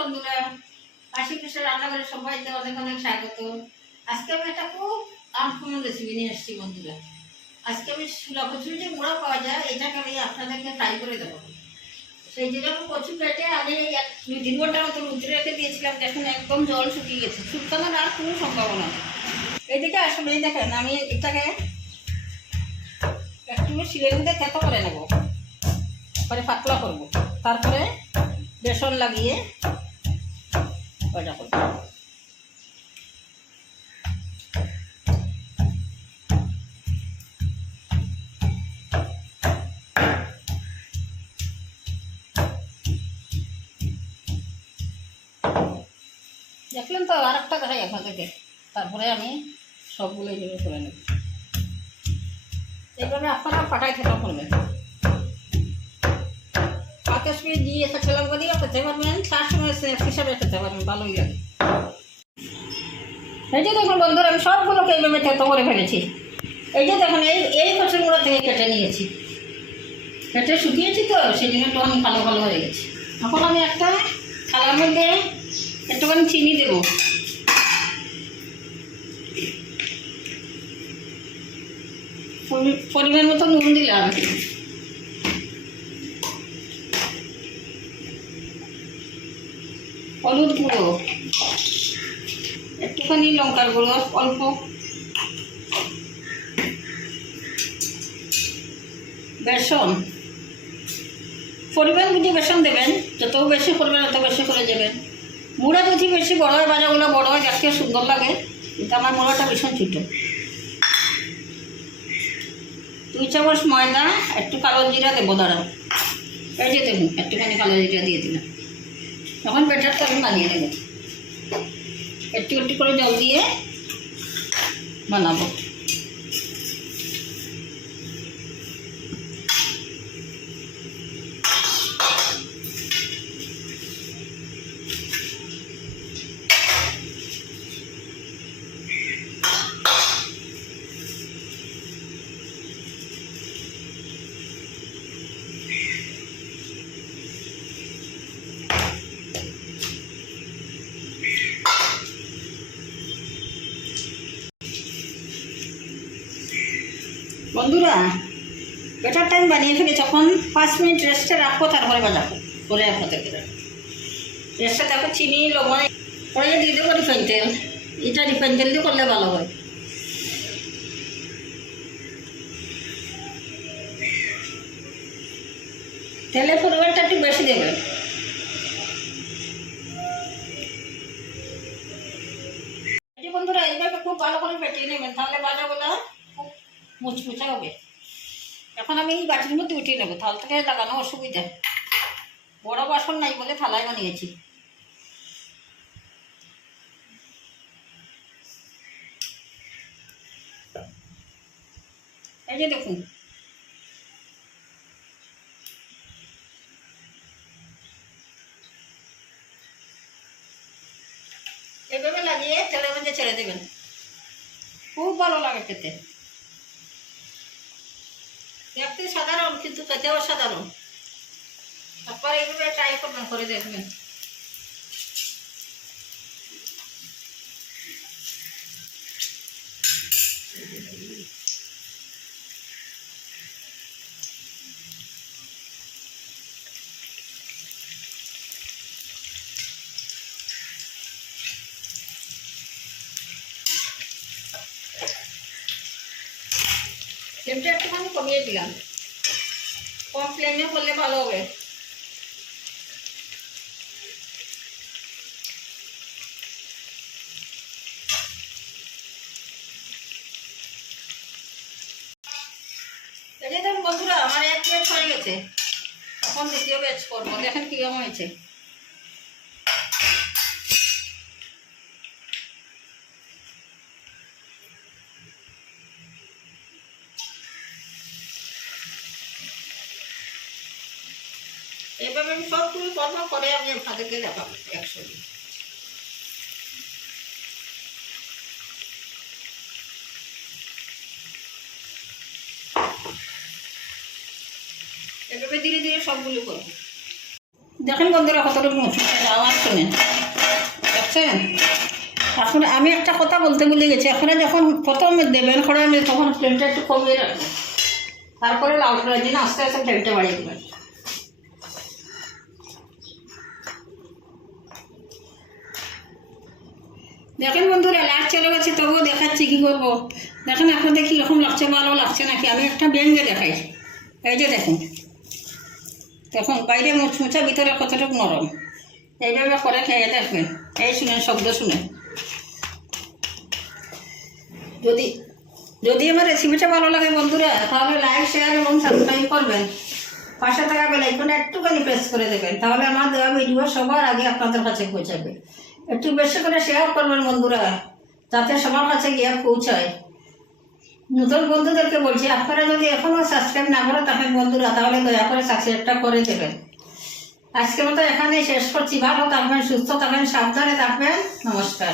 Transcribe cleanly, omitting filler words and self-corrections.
বন্ধুরা, আশিপাশে রান্নাঘরে সবাইকে অনেক অনেক স্বাগত। আজকে আমি একটা খুব আনকমন রেসিপি নিয়ে এসেছি বন্ধুরা। আজকে আমি শুলা কচুরি যে মোড়া পাওয়া যায়, এটাকে আমি আপনাদেরকে ফ্রাই করে দেবো। সেই জন্য কচু কেটে আমি 2-3 ঘন্টার মতো রুদ্রে রেখে দিয়েছিলাম। দেখুন একদম জল শুকিয়ে গেছে, শুকানোর আর কোনো সম্ভাবনা নেই। এইদিকে আসলে দেখেন আমি এটাকে একটু শিলের মধ্যে থেতো করে নেবো, পরে পাতলা করবো, তারপরে বেসন লাগিয়ে ওটা করবো। দেখলেন তো, আর একটা দেখাই আপনাদেরকে। তারপরে আমি সবগুলো এইভাবে করে নেব। এইভাবে আপনারা পাটায় থেতো করবেন। পাতে শুয়ে দিয়ে একটা লঙ্কা দিয়ে খেতে পারবেন, তার সময় স্ন্যাক্স হিসাবে খেতে পারবেন, ভালোই লাগে। এই যে দেখুন বন্ধুরা, আমি সবগুলোকে এইভাবে থেতো করে ফেলেছি। এই যে দেখুন, এই কচুরগুলো থেকে কেটে নিয়েছি, কেটে শুকিয়েছি, তো সেই জন্য একটু আমি ভালো ভালো হয়ে গেছে। এখন আমি একটা থালার মধ্যে একটুখানি চিনি দেবো, পরিমাণ মতো নুন দিলাম, হলুদ গুঁড়ো, একটুখানি লঙ্কার গুঁড়ো অল্প, বেসন পরিমাণ বুঝে বেসন দেবেন, যত বেশি করবেন তত বেশি করে দেবেন। মুড়া বুঝি বেশি বড় হয়, ভাজাগুলো বড় হয়, দেখতে সুন্দর লাগে, কিন্তু আমার মুড়াটা ভীষণ ছোটো। 2 চামচ ময়দা, একটু কালো জিরা দেবো, দাঁড়াও। এই যে দেখুন একটুখানি কালো জিরা দিয়ে দিলাম। তখন ব্যাটারটা আমি বানিয়ে নেব, একটু একটু করে জল দিয়ে বানাবো। বন্ধুরা, ব্যাটারটা আমি বানিয়ে ফেলে যখন 5 মিনিট রেস্টে রাখবো, তারপরে বাজাবো করে আপনাদেরকে রেস্টে দেখো। চিনি লবণ পরে দিয়ে দেবো রিফাইন তেল। এটা রিফাইন তেল দিয়ে করলে ভালো হয়। তেলের পরিমাণটা একটু বেশি দেবেন। এই যে বন্ধুরা, এইভাবে খুব ভালো করে ফেটিয়ে নেবেন, তাহলে ভাজাগুলো খুব মুচমুচে হবে। এখন আমি এই বাটির মধ্যে উঠিয়ে নেবো, থাল থেকে লাগানো অসুবিধা, বড় বাসন নাই বলে থালায় বানিয়েছি। এই যে দেখুন, এভাবে লাগিয়ে তেলের মধ্যে ছেড়ে দেবেন, খুব ভালো লাগে খেতে। দেখতে সাধারণ, কিন্তু খেতে অসাধারণ। একবার এইভাবে ট্রাই করবেন, করে দেখবেন। ফ্লেমটা একটুখানি কমিয়ে দিলাম, কম ফ্লেমে করলে ভালো হবে। এই যে দেখুন বন্ধুরা, আমার 1 প্লেট হয়ে গেছে। এখন দ্বিতীয় ব্যাচ করবো, দেখেন কীরকম হয়েছে। এইভাবে আমি সবগুলো করবো, করে আমি আপনাদেরকে দেখাবো একসঙ্গে। এভাবে ধীরে ধীরে সবগুলো করবো। দেখেন বন্ধুরা কতটুকু আওয়াজ শোনেন, দেখছেন? এখন আমি একটা কথা বলতে ভুলে গেছি, আপনারা যখন প্রথম দেবেন কড়াইয়ে তখন ফ্লেমটা একটু কমিয়ে রাখবেন, তারপরে লাল করার জন্য আস্তে আস্তে ফ্লেমটা বাড়িয়ে দেবেন। দেখেন বন্ধুরা লাইট চলে গেছে, তবুও দেখাচ্ছি কী করবো। দেখেন আপনাদের কীরকম লাগছে, ভালো লাগছে নাকি? আমি একটা ভেঙে দেখাই, এই যে দেখুন, তখন বাইরে মুচমুচা ভিতরে কতটুকু নরম। এইভাবে করে খেয়ে দেখবেন, এই শুনেন শব্দ শুনে। যদি যদি আমার রেসিপিটা ভালো লাগে বন্ধুরা, তাহলে লাইক শেয়ার এবং সাবস্ক্রাইব করবেন, পাশে থাকা বেল আইকনে একটুখানি প্রেস করে দেবেন, তাহলে আমার দেওয়া ভিডিও সবার আগে আপনাদের কাছে পৌঁছাবে। একটু বেশি করে শেয়ার করবেন বন্ধুরা, যাতে সবার কাছে গিয়ে পৌঁছায়। নতুন বন্ধুদেরকে বলছি, আপনারা যদি এখনও সাবস্ক্রাইব না করে থাকেন বন্ধুরা, তাহলে দয়া করে সাবস্ক্রাইবটা করে দেবেন। আজকের মতো এখানেই শেষ করছি। ভালো থাকবেন, সুস্থ থাকবেন, সাবধানে থাকবেন। নমস্কার।